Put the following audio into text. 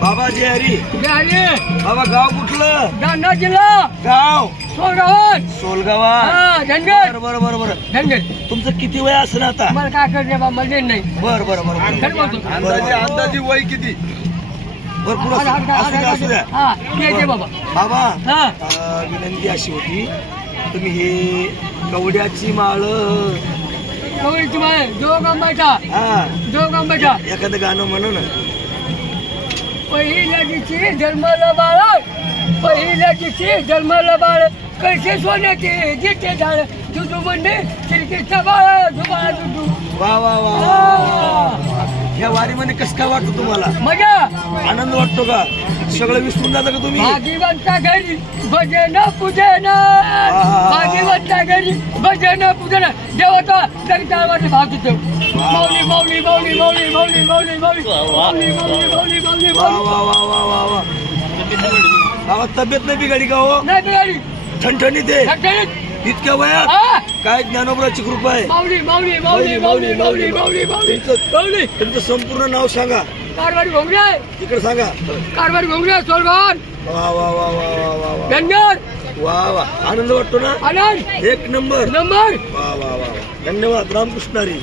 बाबा जय हरी. बाबा गाव कुठलं? जालना जिल्हा. गाव सोलगावात. धनगर. बरोबर. धनगर. तुमचं किती वय असेल आता? मला काय करणे बा म्हणजे नाही. बरं. अंदाजी वय किती? भरपूर असू द्या. बाबा विनंती अशी होती, तुम्ही हे कवड्याची माळ जोगांबाचा एखादं गाणं म्हणू ना. पहिल्या दिवशी जन्माला बाळ, पहिल्या दिवशी जन्माला बाळ, कैसे सोन्याचे जिथे झाड, दुधू म्हणजे श्रीकृष्ण बाळ, दुबाळ दुधू. वा. ह्या वारीमध्ये कसं काय वाटतं तुम्हाला? मजा, आनंद वाटतो का? सगळं विसरून जाता का तुम्ही? भागीवंता घरी भजन पूजन, भागीवंता घरी भजन पूजन, देवता कवितामध्ये भाग देतो. माऊली माऊली माऊली माऊली माऊली माऊली माऊली माऊली माऊली माऊली. वा. बाबा तब्येत नाही बिघाडी का हो? नाही बिघाडी, ठणठणीत आहे. इतक्या वयात काय ज्ञानोबराची कृपा आहे. माऊली माऊली माऊली माऊली माऊली माऊली माऊली. तुमचं संपूर्ण नाव सांगा. कारवारी घोंगडे. इकडे सांगा. कारवारी घोंगडे, सोलगाव. वा. धनगर. वा. आनंद वाटतो ना? आनंद. एक नंबर. वा. धन्यवाद. रामकृष्ण हरी.